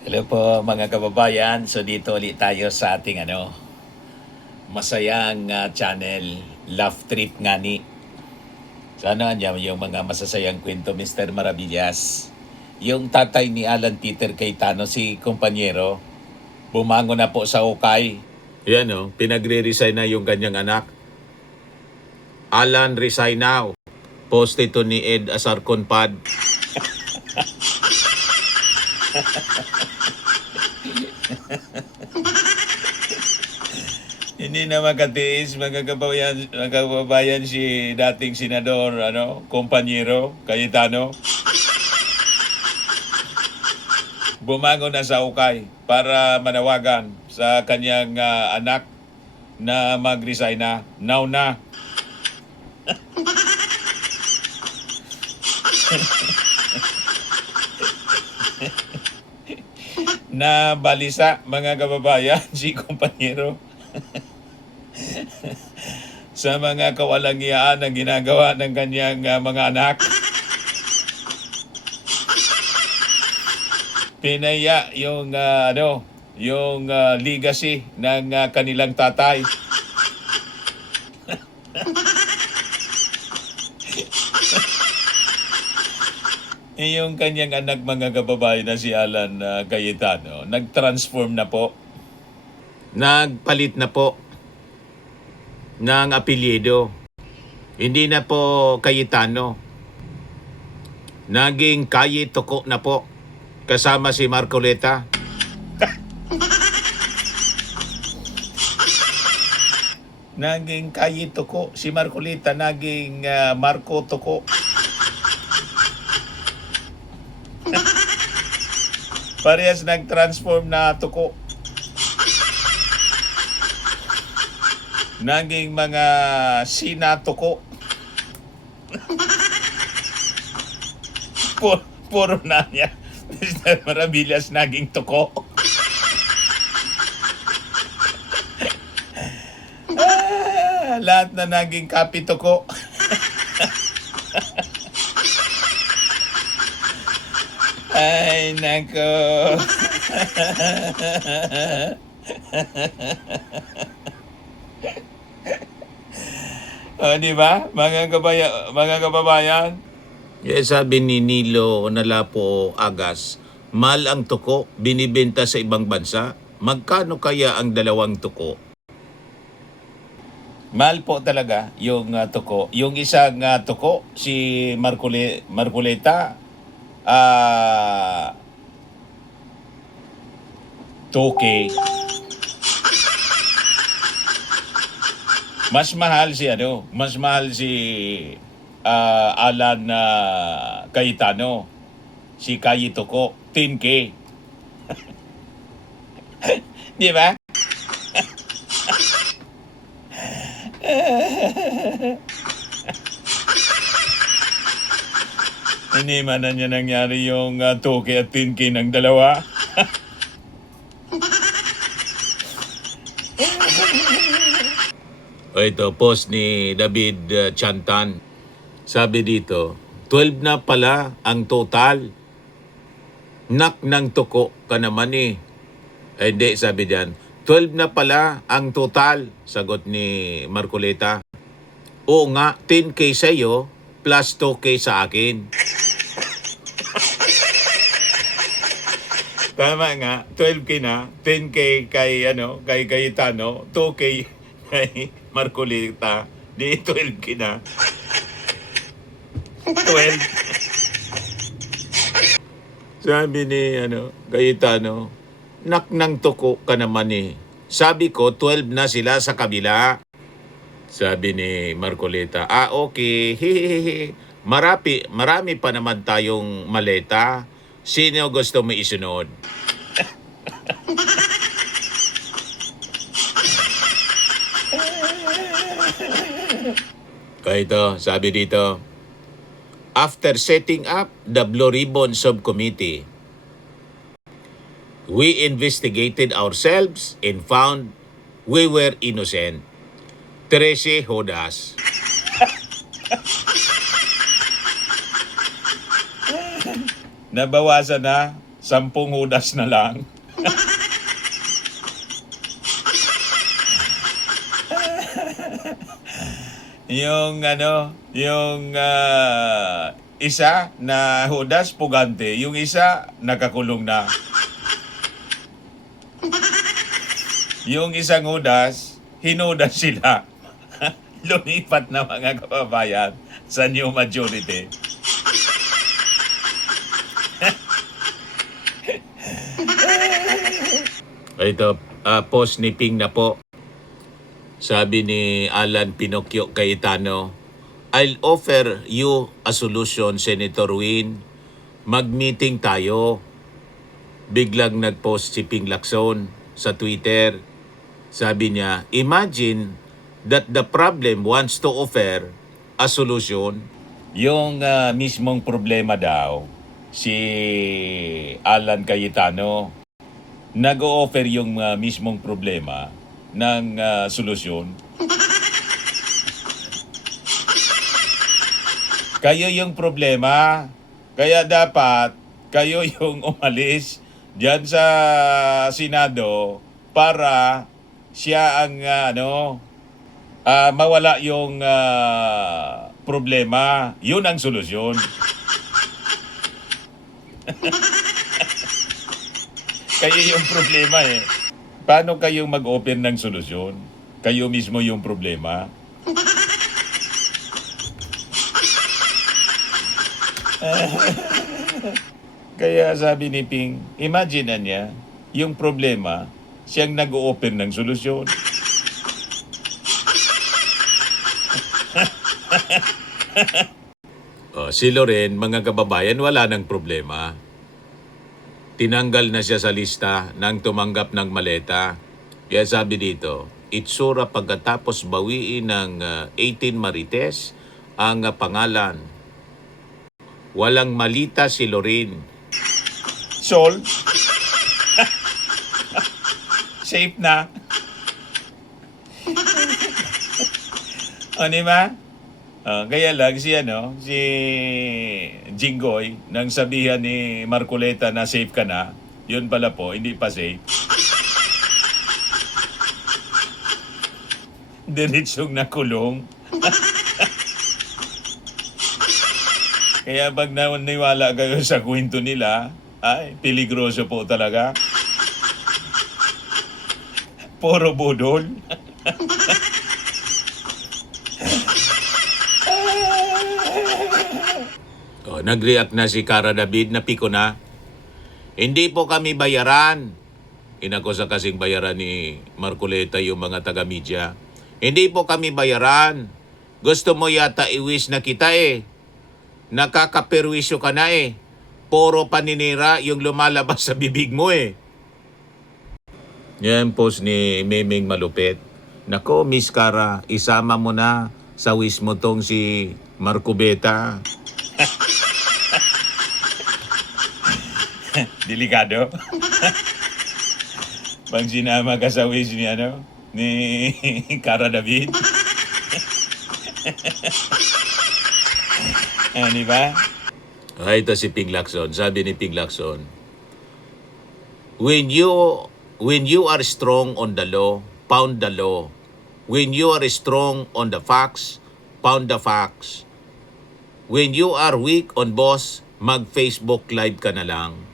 Hello po mga kababayan. So dito ulit tayo sa ating masayang channel, Love Trip Ngani. Sana niya yung mga masasayang kwento, Mr. Maravillas. Yung tatay ni Alan Peter Cayetano, si kumpanyero, bumangon na po sa ukay. Yan o, pinagre-resign na yung kanyang anak. Alan resign now. Post ito ni Ed Asarconpad. Hindi na makatiis mga kababayan si dating senador, kumpanyero, Cayetano. Bumangon na sa ukay para manawagan sa kanyang anak na mag-resign na. Now na. Na balisa mga kababayan si kumpanyero sa mga kawalangian na ginagawa ng kanyang mga anak. Pinaya yung legacy ng kanilang tatay. Yung kanyang anak mga kababayan na si Alan Cayetano, nag-transform na po. Nagpalit na po ng apelyido. Hindi na po Cayetano. Naging Cayetoko na po. Kasama si Marcoleta. Naging Cayetoko. Si Marcoleta naging Marco Toko. Parehas nag-transform na Toko. Naging mga sinatoko. Puro na niya. Mr. Maravillas naging toko. Lahat na naging kapitoko. Ay, nako. Di ba? Mga kababayan. Sabi ni Nilo Nalapo Agas, mahal ang tuko, binibenta sa ibang bansa. Magkano kaya ang dalawang tuko? Mahal po talaga yung tuko. Yung isang tuko, si Marcoleta, 2K. Mas mahal si Alan Cayetano. Si Cayetoko, 10K. Di ba? Hindi man na niya nangyari yung 2K at 10K ng dalawa. Ito, post ni David Chantan. Sabi dito, 12 na pala ang total. Nak ng tuko ka naman eh. Hindi, sabi diyan, 12 na pala ang total. Sagot ni Marcoleta. Oo nga, 10K sa iyo plus 2K sa akin. Tama nga, 12K na, 10K kay Cayetano, 2K kay Marcoleta, di 12K na. 12. Sabi ni Cayetano, nak ng tuko ka naman eh. Sabi ko 12 na sila sa kabila. Sabi ni Marcoleta, okay. Hihihi. Marami pa naman tayong maleta. Sino gusto mo isunod? Ito, sabi dito, after setting up the Blue Ribbon Subcommittee, we investigated ourselves and found we were innocent. 13 Hodas. Nabawasan na 10 hudas na lang. Yung isa na hudas pugante, yung isa nakakulong na. Yung isang hudas, hinudas sila. Lumipat na mga kababayan sa new majority. Ito, post ni Ping na po. Sabi ni Alan Pinocchio Cayetano, I'll offer you a solution, Senator Win. Mag-meeting tayo. Biglang nag-post si Ping Lacson sa Twitter. Sabi niya, imagine that the problem wants to offer a solution. Yung mismong problema daw, si Alan Cayetano, nag-o-offer yung mismong problema ng solusyon. Kayo yung problema. Kaya dapat kayo yung umalis dyan sa Senado para siya ang mawala yung problema. Yun ang solusyon. Kayo yung problema eh. Paano kayong mag-open ng solusyon? Kayo mismo yung problema. Kaya sabi ni Ping, imagine na niya, yung problema, siyang nag-open ng solusyon. Si Loren, mga kababayan, wala ng problema. Tinanggal na siya sa lista nang tumanggap ng maleta. Kaya sabi dito, itsura pagkatapos bawiin ng 18 Marites ang pangalan. Walang malita si Loren. Sol? Safe na. O, diba? Kaya lang si Jinggoy, nang sabihan ni Marcoleta na safe ka na, yun pala po, hindi pa safe. Diretsong nakulong. Kaya pag naniwala kayo sa kwento nila, ay, peligroso po talaga. Puro budol. Nag-react na si Cara David na piko na. Hindi po kami bayaran. Inakusa kasing bayaran ni Marcoleta yung mga taga-media. Hindi po kami bayaran. Gusto mo yata iwis na kita eh. Nakakaperwisyo ka na eh. Puro paninira yung lumalabas sa bibig mo eh. Yan post ni Memeng Malupit. Nako, Miss Cara, isama mo na sa wish mo tong si Marcobeta. Delikado. Pag sinama ka sa wish ni Cara David. Di ba? Ito si Ping Lacson. Sabi ni Ping Lacson, When you are strong on the law, pound the law. When you are strong on the facts, pound the facts. When you are weak on boss, mag-Facebook live ka na lang.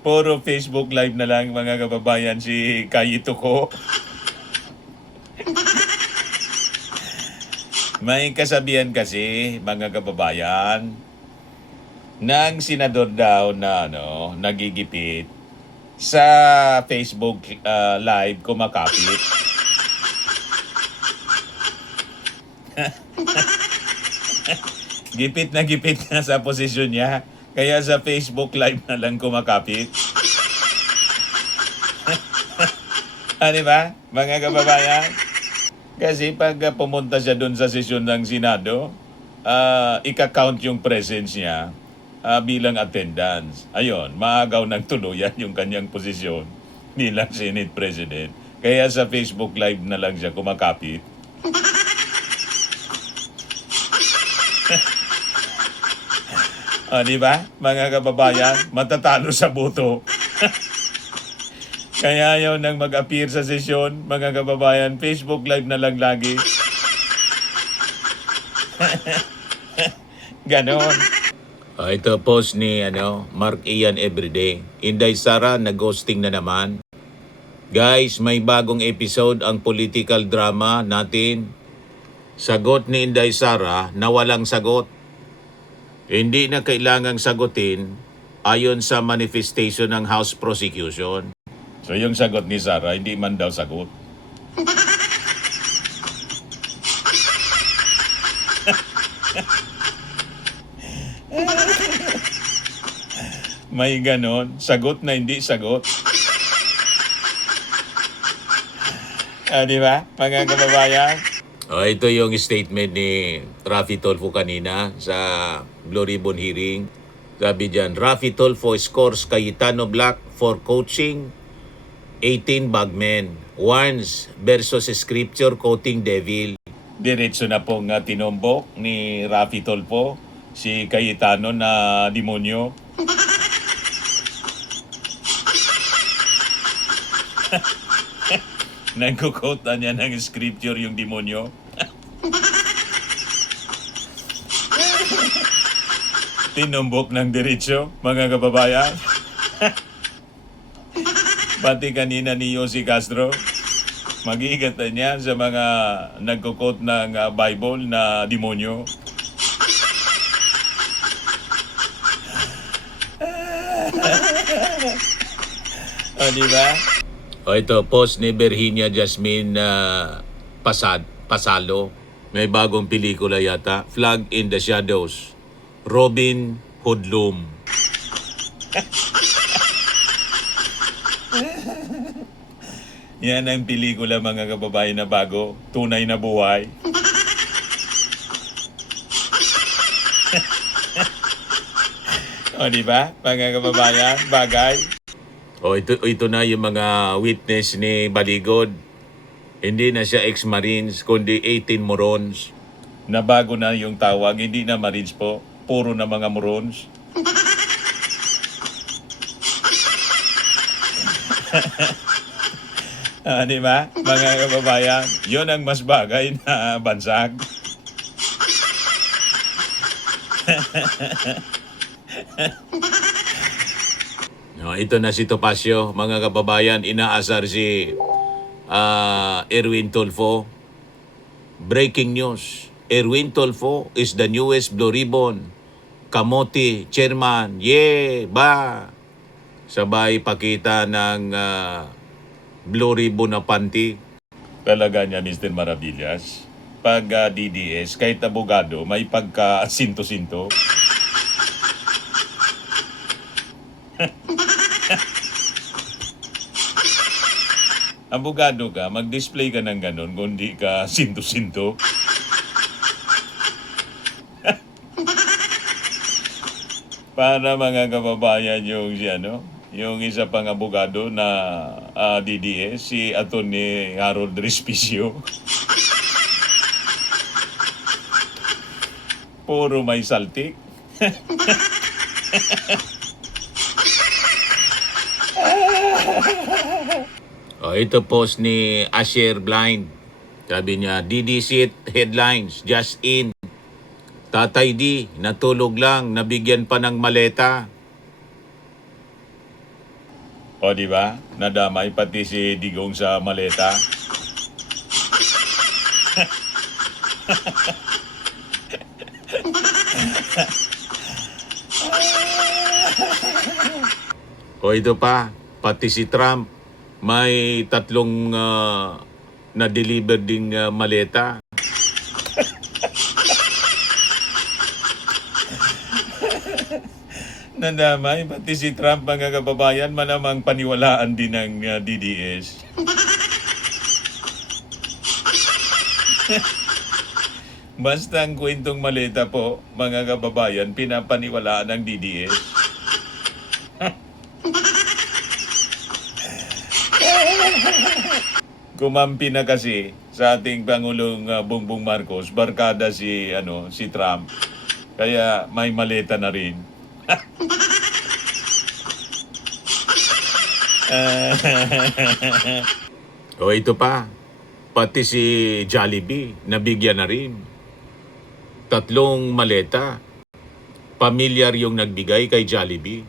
Puro Facebook live na lang mga kababayan si Kayito ko. May kasabihan kasi mga kababayan, nang senador daw na nagigipit sa Facebook live kumakapit. Gipit na sa posisyon niya. Kaya sa Facebook live na lang kumakapit. Diba, mga kababayan? Kasi pag pumunta siya doon sa sesyon ng Senado, ika-count yung presence niya bilang attendance. Ayun, maagaw ng tuluyan yung kanyang posisyon bilang Senate President. Kaya sa Facebook live na lang siya kumakapit. Di ba? Mga kababayan, matatalo sa boto. Kaya ayaw nang mag-appear sa sesyon, mga kababayan, Facebook Live na lang lagi. Ganon. Ito post ni Mark Ian Everyday. Inday Sara, nag-ghosting na naman. Guys, may bagong episode ang political drama natin. Sagot ni Inday Sara na walang sagot. Hindi na kailangang sagutin ayon sa manifestation ng House Prosecution. So yung sagot ni Sara, hindi man daw sagot. May ganon, sagot na hindi sagot. Di ba, mga kababayan? Ito yung statement ni Raffy Tulfo kanina sa Blue Ribbon hearing. Sabi dyan, Raffy Tulfo scores Cayetano Black for coaching 18 bagmen. Warns versus scripture quoting devil. Diretso na pong tinombok ni Raffy Tulfo si Cayetano na demonyo. Nagkukota niya ng scripture yung demonyo. Tinumbok ng diretso, mga kababayan. Pati kanina ni Yossi Castro, mag-iigat na niya sa mga nagkukot ng Bible na demonyo. Diba? Ito, post ni Virginia Jasmine Pasalo. May bagong pelikula yata, Flag in the Shadows. Robin Hoodlum. Yan ang pelikula, mga kababayan, na bago. Tunay na buhay. Diba? Mga kababayan, bagay. Ito na yung mga witness ni Baligod. Hindi na siya ex-Marines, kundi 18 morons. Nabago na yung tawag, hindi na Marines po. Puro na mga morons. Diba? Mga kababayan, yun ang mas bagay na bansag. Ito na si Topacio, mga kababayan, inaasar si Erwin Tulfo. Breaking news, Erwin Tulfo is the newest Blue Ribbon Kamote chairman. Ba? Sabay pakita ng Blue Ribbon na panty. Talaga niya, Mr. Maravillas. Pag DDS, kahit abogado, may pagka-sinto-sinto. Abogado ka, mag-display ka ng ganun kung di ka sinto-sinto. Para mga kababayan yung yung isa pang abogado na DDS, si Atty. Harold Respicio. Puro may saltik. Ito post ni Asher Blind. Sabi niya, DDC headlines, just in. Tatay D, natulog lang, nabigyan pa ng maleta. Diba? Nadamay pati si Digong sa maleta. Ito pa, pati si Trump, may 3 na-deliver ding maleta. Nadamay, pati si Trump, mga kababayan, malamang paniwalaan din ng DDS. Basta ang kwentong maleta po, mga kababayan, pinapaniwalaan ng DDS. Kumampi na kasi sa ating Pangulong Bongbong Marcos, barkada si Trump. Kaya may maleta na rin. O ito pa, pati si Jollibee, nabigyan na rin. 3 maleta. Pamilyar yung nagbigay kay Jollibee.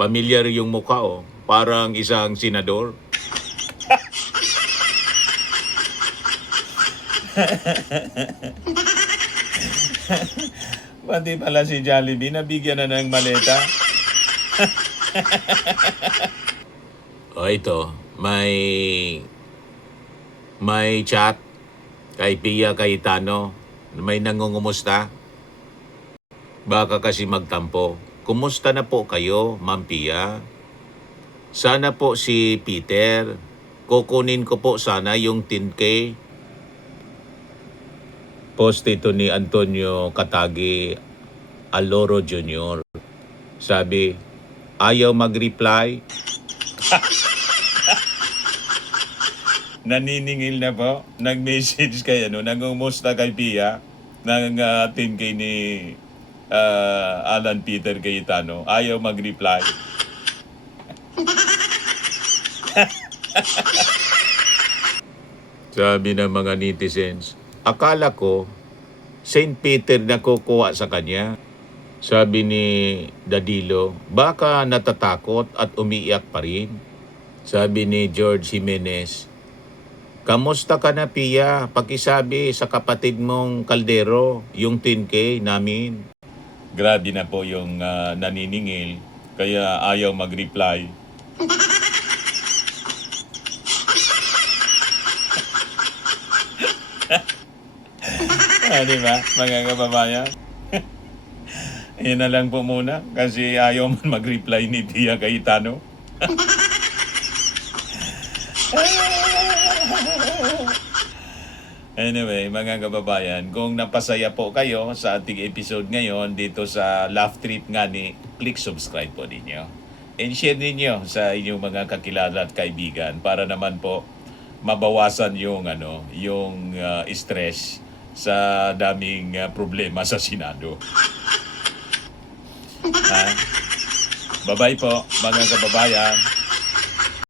Pamilyar yung mukha, oh. Parang isang senador. Pati pala si Jollibee, nabigyan na ng maleta. O ito, may chat kay Pia Cayetano. May nangungumusta. Baka kasi magtampo. Kumusta na po kayo, Ma'am Pia? Sana po si Peter. Kukunin ko po sana yung 10K. Post ito ni Antonio Katagi Aloro Jr. Sabi, ayaw mag-reply. Naniningil na po. Nag-message kay nangumusta kay Pia ng 10K ni Alan Peter Cayetano. Ayaw mag-reply. Sabi ng mga netizens, akala ko St. Peter na kukuha sa kanya. Sabi ni Dadilo, baka natatakot at umiiyak pa rin. Sabi ni George Jimenez, kamusta ka na, Pia? Pakisabi sa kapatid mong kaldero, yung 10K namin. Grabe na po yung naniningil, kaya ayaw mag-reply. Di ba, mga kababayan? Yan na lang po muna, kasi ayaw man mag-reply ni Pia Cayetano. Anyway, mga kababayan, kung napasaya po kayo sa ating episode ngayon dito sa Laugh Trip nga ni, click subscribe po ninyo. And share ninyo sa inyong mga kakilala at kaibigan para naman po mabawasan yung stress sa daming problema sa Senado. Bye-bye po, mga kababayan.